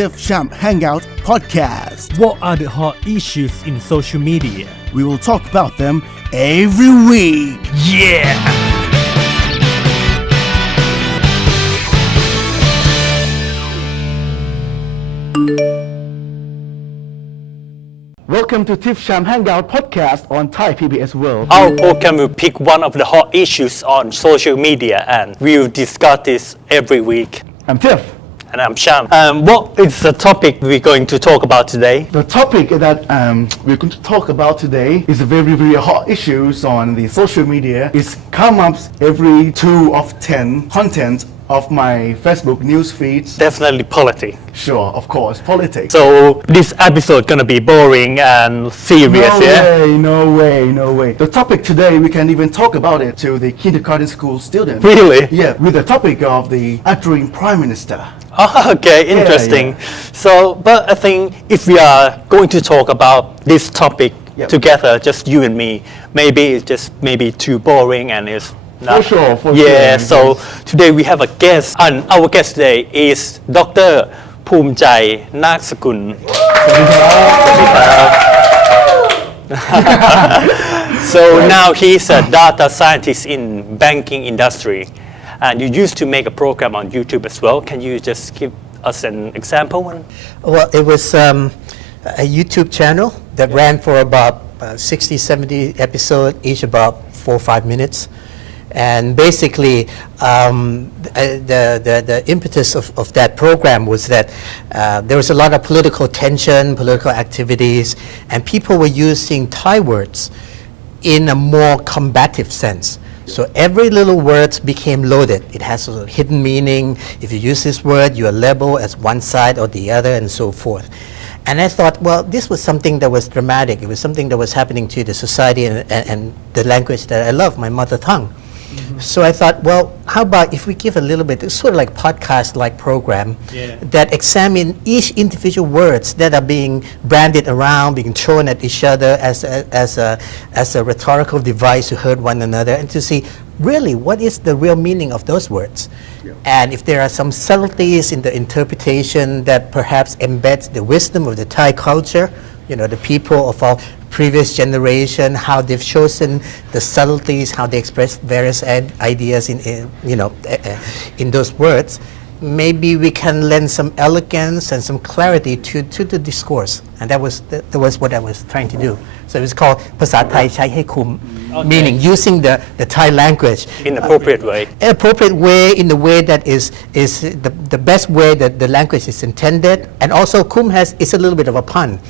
Tif-Champ Hangout podcast. What are the hot issues in social media? We will talk about them every week. Yeah! Welcome to Tif-Champ Hangout podcast on Thai PBS World. Our program will pick one of the hot issues on social media and we will discuss this every week. I'm Tif. And I'm Cham. What is the topic we're going to talk about today? The topic that we're going to talk about today is a very, very hot issues on the social media. It's come up every 2 of 10 content of my Facebook news feeds. Definitely politics. Sure, of course, politics. So this episode gonna be boring and serious, No way. The topic today, we can even talk about it to the kindergarten school students. Really? Yeah, with the topic of the acting prime minister. Oh, okay, interesting. So, but I think if we are going to talk about this topic together, just you and me, maybe it's just too boring and it's not. For sure. Yeah, so today we have a guest, and our guest today is Dr. ภูมิใจนาคสกุล So now he's a data scientist in banking industry, and you used to make a program on YouTube as well. Can you just give us an example? Well, it was a YouTube channel that ran for about 60, 70 episodes, each about 4 or 5 minutes. And basically, the impetus of that program was that there was a lot of political tension, political activities, and people were using Thai words in a more combative sense. So every little word became loaded. It has a hidden meaning. If you use this word, you are labeled as one side or the other, and so forth. And I thought, well, this was something that was dramatic. It was something that was happening to the society and the language that I love, my mother tongue. So I thought, well, how about if we give a little bit, it's sort of like podcast-like program that examine each individual words that are being branded around, being thrown at each other as a rhetorical device to hurt one another, and to see really what is the real meaning of those words. And if there are some subtleties in the interpretation that perhaps embeds the wisdom of the Thai culture, you know, the people of our previous generation, how they've chosen the subtleties, how they express various ideas in those words, maybe we can lend some elegance and some clarity to the discourse. And that was what I was trying to do. So it was called ภาษาไทยใช้ให้คุ้ม meaning using the Thai language in an appropriate way. Appropriate way, in the way that is the best way that the language is intended. And also kum is a little bit of a pun.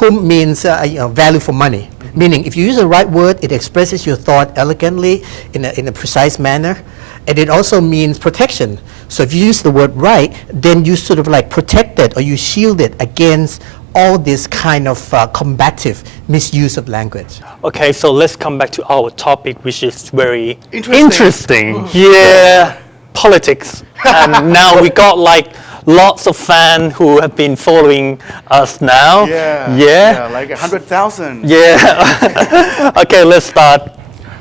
Kum means value for money, meaning if you use the right word, it expresses your thought elegantly in a precise manner. And it also means protection. So if you use the word right, then you sort of like protect it or you shield it against all this kind of combative misuse of language. Okay, so let's come back to our topic, which is very interesting. Politics. And now we got like lots of fans who have been following us now. Like 100,000. Yeah. Okay, let's start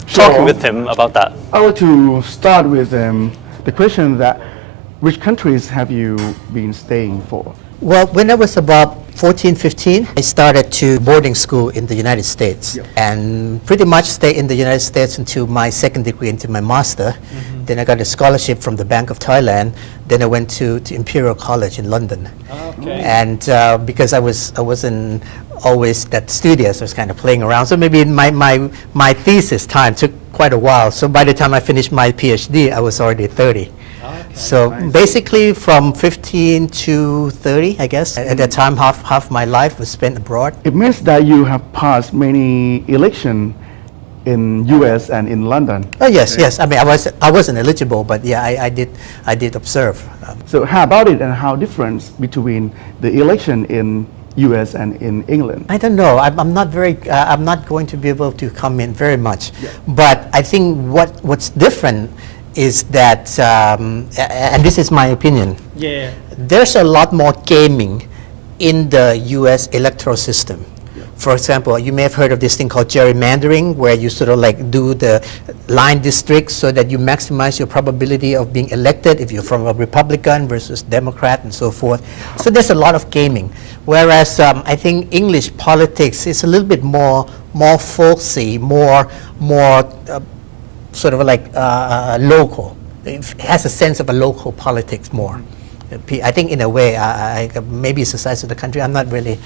talking with him about that. I want to start with the question that which countries have you been staying for? Well, when I was about 14, 15, I started to boarding school in the United States and pretty much stayed in the United States until my second degree, into my master. Then I got a scholarship from the Bank of Thailand. Then I went to Imperial College in London. And because I wasn't always that studious, I was kind of playing around. So maybe my thesis time took quite a while. So by the time I finished my PhD, I was already 30. So basically from 15 to 30, I guess. At that time, half my life was spent abroad. It means that you have passed many elections in US and in London. Oh yes. I mean, I wasn't eligible, but yeah, I did observe. So how about it, and how difference between the election in US and in England? I don't know. I'm not going to be able to comment very much. But I think what's different is that, and this is my opinion, there's a lot more gaming in the US electoral system. For example, you may have heard of this thing called gerrymandering, where you sort of like do the line districts so that you maximize your probability of being elected if you're from a Republican versus Democrat and so forth. So there's a lot of gaming. Whereas I think English politics is a little bit more folksy, more sort of like local. It has a sense of a local politics more. I think in a way, maybe it's the size of the country. I'm not really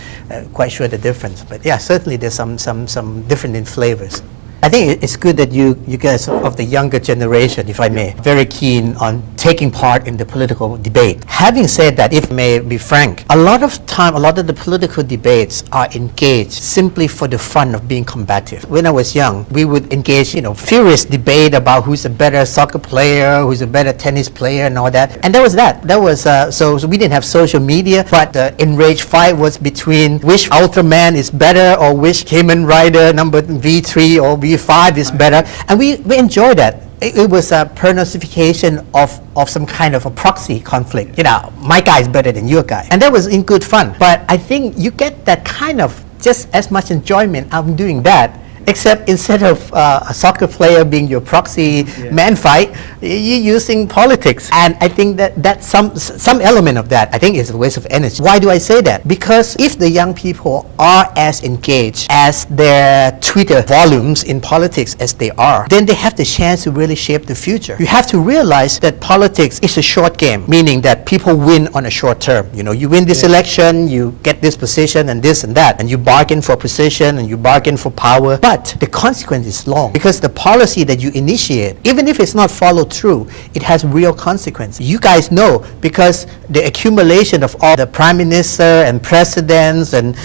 quite sure the difference, but yeah, certainly there's some different in flavors. I think it's good that you guys of the younger generation, if I may, very keen on taking part in the political debate. Having said that, if I may be frank, a lot of the political debates are engaged simply for the fun of being combative. When I was young, we would engage, furious debate about who's a better soccer player, who's a better tennis player, and all that. And that was that. That was so we didn't have social media, but the enraged fight was between which Ultraman is better or which Kamen Rider number V3 or V5 is better, and we enjoy that. It was a personification of some kind of a proxy conflict. My guy is better than your guy, and that was in good fun. But I think you get that kind of just as much enjoyment out of doing that, except instead of a soccer player being your proxy man fight, you're using politics. And I think that some element of that, I think, is a waste of energy. Why do I say that? Because if the young people are as engaged as their Twitter volumes in politics as they are, then they have the chance to really shape the future. You have to realize that politics is a short game, meaning that people win on a short term. You win this election, you get this position and this and that, and you bargain for position and you bargain for power. But the consequence is long, because the policy that you initiate, even if it's not followed through, it has real consequences. You guys know, because the accumulation of all the prime minister and presidents and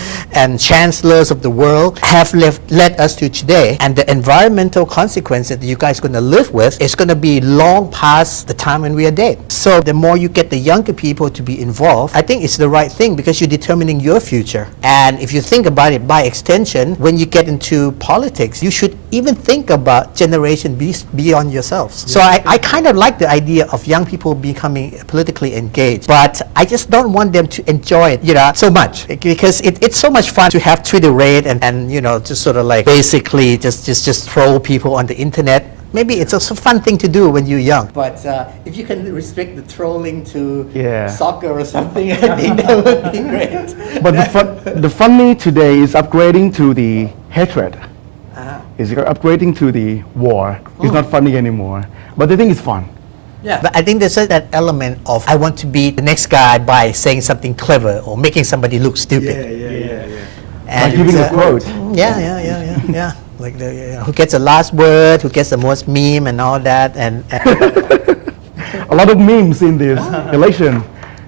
chancellors of the world have led us to today, and the environmental consequences that you guys are going to live with is going to be long past the time when we are dead. So the more you get the younger people to be involved, I think it's the right thing, because you're determining your future. And if you think about it by extension, when you get into politics, you should even think about generation beyond yourselves. So I kind of like the idea of young people becoming politically engaged, but I just don't want them to enjoy it, so much, because it's so much fun to have Twitter raid and just sort of like basically just troll people on the internet. Maybe it's a fun thing to do when you're young. But if you can restrict the trolling to soccer or something, I think that would be great. But the funny today is upgrading to the hatred. It's upgrading to the war. It's not funny anymore. But the thing is fun. Yeah, but I think there's that element of I want to be the next guy by saying something clever or making somebody look stupid. By giving a quote. Yeah. Like who gets the last word, who gets the most meme and all that, and a lot of memes in this election.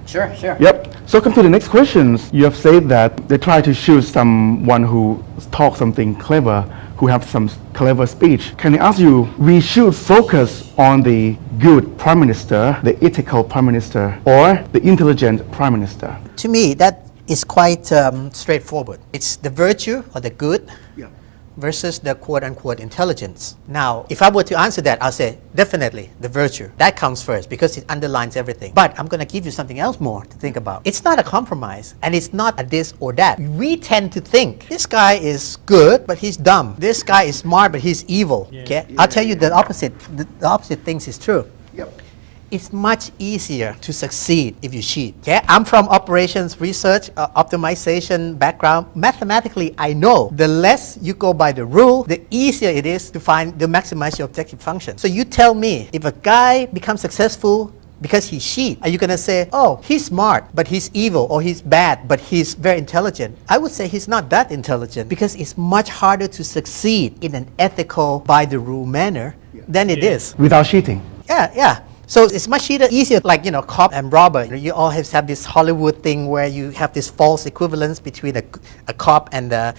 Sure. Yep. So come to the next questions. You have said that they try to choose someone who talks something clever, who have some clever speech. Can I ask you, we should focus on the good prime minister, the ethical prime minister, or the intelligent prime minister? To me, that is quite straightforward. It's the virtue or the good versus the quote-unquote intelligence. Now, if I were to answer that, I'll say definitely the virtue. That comes first because it underlines everything. But I'm going to give you something else more to think about. It's not a compromise, and it's not a this or that. We tend to think this guy is good, but he's dumb. This guy is smart, but he's evil. I'll tell you the opposite. The opposite things is true. It's much easier to succeed if you cheat. I'm from operations research, optimization background. Mathematically, I know the less you go by the rule, the easier it is to maximize your objective function. So you tell me, if a guy becomes successful because he cheats, are you going to say, oh, he's smart, but he's evil, or he's bad, but he's very intelligent? I would say he's not that intelligent, because it's much harder to succeed in an ethical, by the rule manner than it is without cheating. Yeah. So it's much easier, like, cop and robber. You all have this Hollywood thing where you have this false equivalence between a cop and a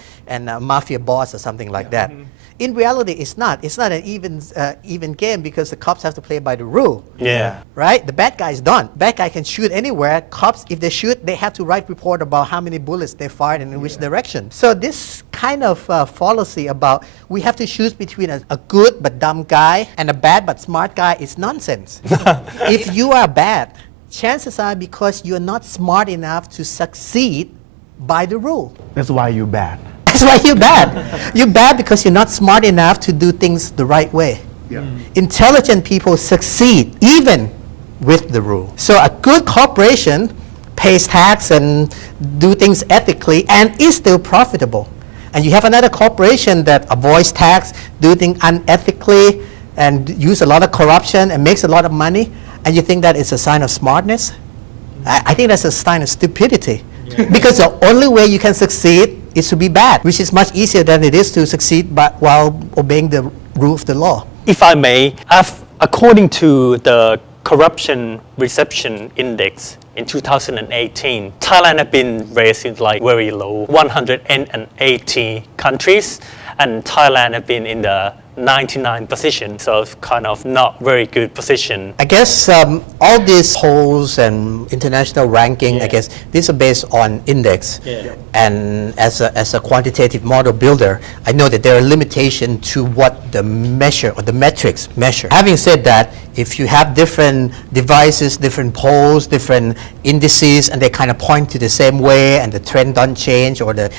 mafia boss or something like that. In reality, it's not. It's not an even game, because the cops have to play by the rule. Right? The bad guy is done. Bad guy can shoot anywhere. Cops, if they shoot, they have to write report about how many bullets they fired and in which direction. So this kind of fallacy about we have to choose between a good but dumb guy and a bad but smart guy is nonsense. If you are bad, chances are because you're not smart enough to succeed by the rule. That's why you're bad. That's why you're bad. You're bad because you're not smart enough to do things the right way. Yeah. Intelligent people succeed even with the rule. So a good corporation pays tax and do things ethically and is still profitable. And you have another corporation that avoids tax, do things unethically, and use a lot of corruption and makes a lot of money, and you think that it's a sign of smartness? I think that's a sign of stupidity. Because the only way you can succeed is to be bad, which is much easier than it is to succeed but while obeying the rule of the law. If I may, according to the Corruption Reception Index in 2018, Thailand has been rated like very low, 180 countries, and Thailand has been in the 99 position, so it's kind of not very good position. I guess all these polls and international ranking, I guess these are based on index. And as a quantitative model builder, I know that there are limitations to what the measure or the metrics measure. Having said that, if you have different devices, different polls, different indices, and they kind of point to the same way, and the trend don't change, or the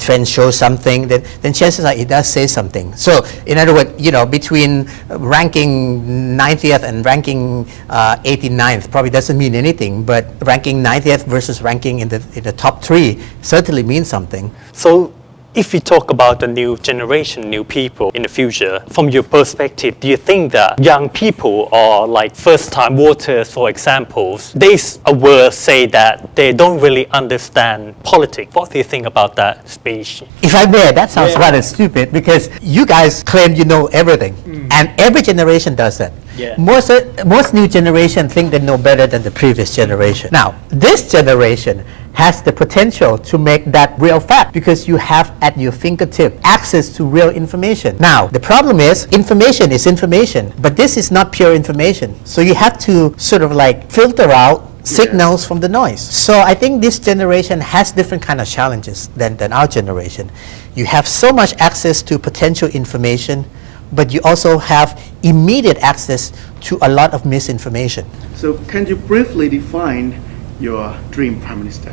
trend shows something, then chances are it does say something. So in other words, between ranking 90th and ranking 89th probably doesn't mean anything, but ranking 90th versus ranking in the top 3 certainly means something. So if we talk about the new generation, new people in the future, from your perspective, do you think that young people or like first-time voters, for example, they will say that they don't really understand politics? What do you think about that speech? If I may, that sounds rather stupid because you guys claim you know everything, and every generation does that. Most new generation think they know better than the previous generation. Now, this generation has the potential to make that real fact because you have at your fingertip access to real information. Now, the problem is information, but this is not pure information. So you have to sort of like filter out signals from the noise. So I think this generation has different kind of challenges than our generation. You have so much access to potential information, but you also have immediate access to a lot of misinformation. So can you briefly define your dream prime minister?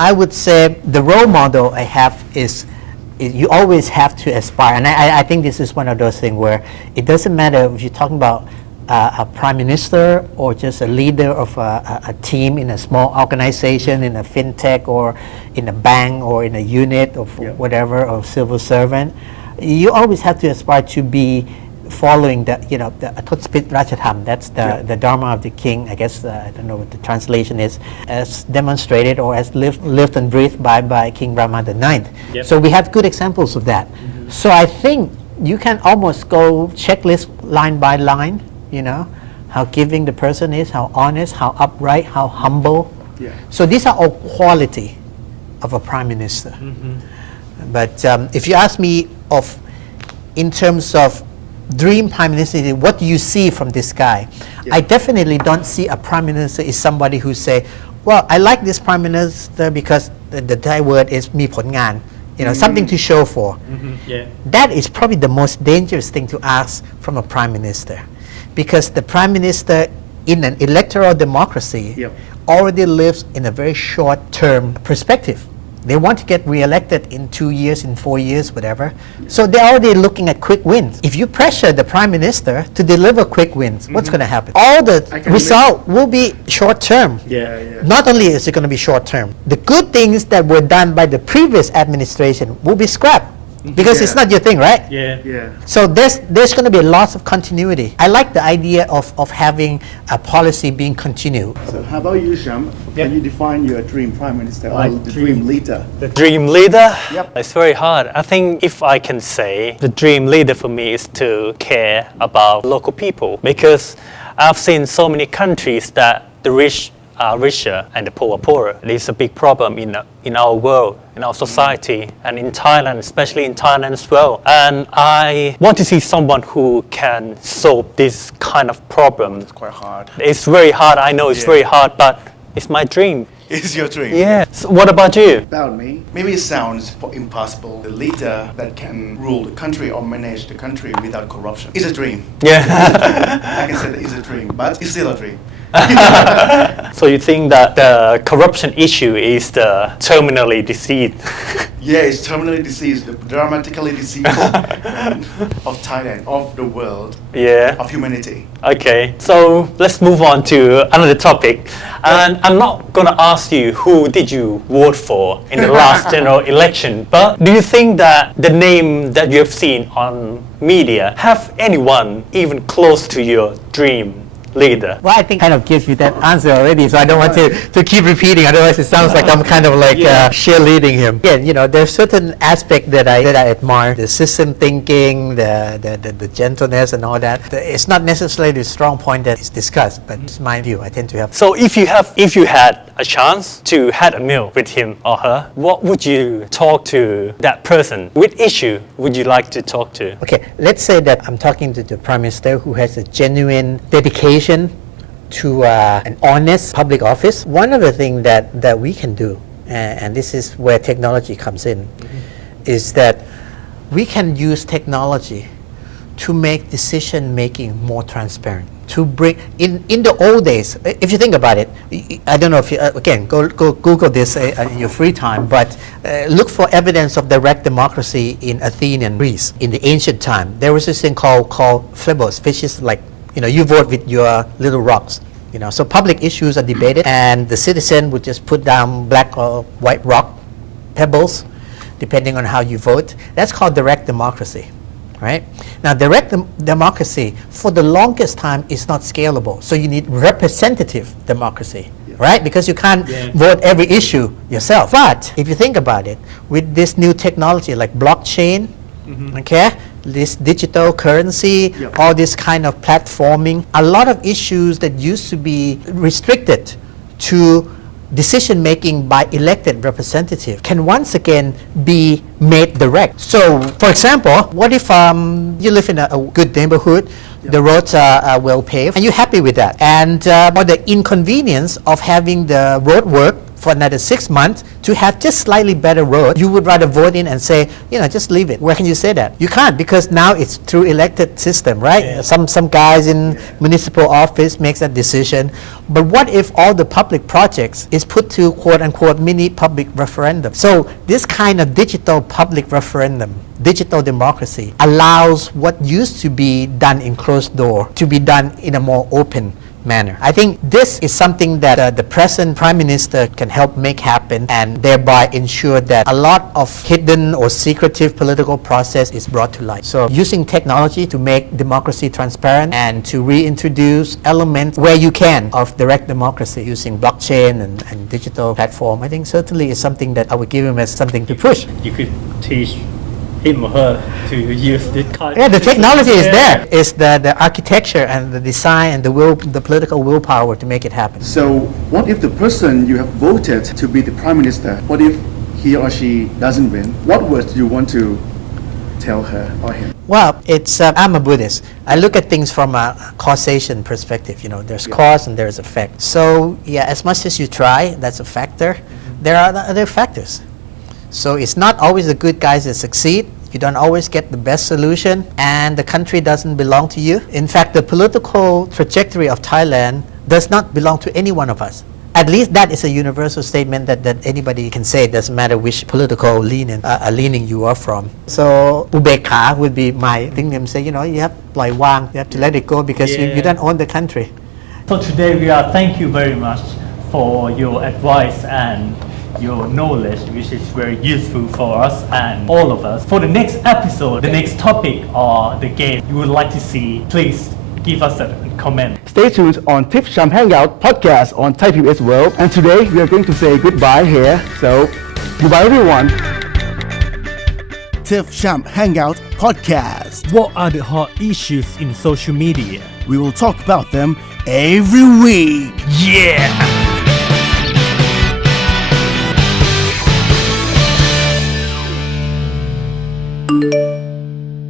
I would say the role model I have is you always have to aspire, and I think this is one of those things where it doesn't matter if you're talking about a prime minister or just a leader of a team in a small organization, in a fintech or in a bank or in a unit of whatever, or civil servant. You always have to aspire to be following the Atotspit Rajatham, that's the Dharma of the king, I guess, I don't know what the translation is, as demonstrated or as lived and breathed by King Rama IX. So we have good examples of that. So I think you can almost go checklist line by line, how giving the person is, how honest, how upright, how humble. So these are all quality of a prime minister. But if you ask me in terms of dream prime minister, what do you see from this guy? I definitely don't see a prime minister is somebody who say, well, I like this prime minister because the Thai word is mi phol ngan, something to show for. That is probably the most dangerous thing to ask from a prime minister, because the prime minister in an electoral democracy already lives in a very short-term perspective. They want to get re-elected in 2 years, in 4 years, whatever. So they're already looking at quick wins. If you pressure the prime minister to deliver quick wins, what's going to happen? All the result will be short-term. Not only is it going to be short-term, the good things that were done by the previous administration will be scrapped. Because it's not your thing, right? So there's going to be a loss of continuity. I like the idea of having a policy being continued. So how about you, Sham? Can you define your dream prime minister or the dream leader? The dream leader? It's very hard. I think if I can say, the dream leader for me is to care about local people, because I've seen so many countries that the rich are richer and the poor are poorer. It is a big problem in our world, in our society, and in Thailand, especially in Thailand as well. And I want to see someone who can solve this kind of problem. It's quite hard. It's very hard, I know it's very hard, but it's my dream. It's your dream. So what about you? About me, maybe it sounds impossible. The leader that can rule the country or manage the country without corruption is a dream. I can say that it's a dream, but it's still a dream. So you think that the corruption issue is the terminally diseased? Yeah, it's terminally diseased, dramatically diseased of Thailand, of the world, Yeah. of humanity. Okay, so let's move on to another topic. And I'm not gonna ask you who did you vote for in the last general election, but do you think that the name that you have seen on media have anyone even close to your dream leader? Well, I think kind of gives you that answer already, so I don't want to keep repeating. Otherwise, it sounds like I'm kind of like cheerleading him. Again, there's certain aspect that I admire: the system thinking, the gentleness, and all that. It's not necessarily the strong point that is discussed, but it's my view. I tend to have. So if you had a chance to have a meal with him or her, what would you talk to that person? Which issue would you like to talk to? Okay, let's say that I'm talking to the Prime Minister who has a genuine dedication to an honest public office. One of the things that we can do, and this is where technology comes in, is that we can use technology to make decision making more transparent. To bring in the old days, if you think about it, I don't know if you again go Google this in your free time, but look for evidence of direct democracy in Athenian Greece in the ancient time. There was this thing called phlebos, which is like you vote with your little rocks. So public issues are debated, and the citizen would just put down black or white rock pebbles, depending on how you vote. That's called direct democracy. Right? Now, direct democracy, for the longest time, is not scalable. So you need representative democracy, right? Because you can't vote every issue yourself. But if you think about it, with this new technology like blockchain, okay, this digital currency, all this kind of platforming, a lot of issues that used to be restricted to decision making by elected representative can once again be made direct. So, for example, what if you live in a good neighborhood, the roads are well paved, and you're happy with that, and for the inconvenience of having the road work for another 6 months to have just slightly better road, you would rather vote in and say, just leave it. Where can you say that? You can't, because now it's through elected system, right? Yeah. Some guys in municipal office makes that decision. But what if all the public projects is put to quote unquote mini public referendum? So this kind of digital public referendum, digital democracy, allows what used to be done in closed door to be done in a more open manner. I think this is something that the present Prime Minister can help make happen, and thereby ensure that a lot of hidden or secretive political process is brought to light. So using technology to make democracy transparent and to reintroduce elements where you can of direct democracy using blockchain and digital platform, I think certainly is something that I would give him as something to push. You could teach him or her to use this kind. Yeah, the technology is there. It's the architecture and the design and the political willpower to make it happen. So, what if the person you have voted to be the Prime Minister, what if he or she doesn't win? What words do you want to tell her or him? Well, it's I'm a Buddhist. I look at things from a causation perspective. There's cause and there's effect. So, as much as you try, that's a factor. There are other factors. So it's not always the good guys that succeed. You don't always get the best solution, and the country doesn't belong to you. In fact, the political trajectory of Thailand does not belong to any one of us. At least that is a universal statement that anybody can say. It doesn't matter which political leaning you are from. So ubekha would be my thing. Them say, you have to play wang, you have to let it go, because you don't own the country. So today thank you very much for your advice and your knowledge, which is very useful for us and all of us. For the next episode, the next topic or the game you would like to see, please give us a comment. Stay tuned on Tif-Champ Hangout podcast on Thai PBS World. And today we are going to say goodbye here. So, goodbye everyone. Tif-Champ Hangout podcast. What are the hot issues in social media? We will talk about them every week. Yeah!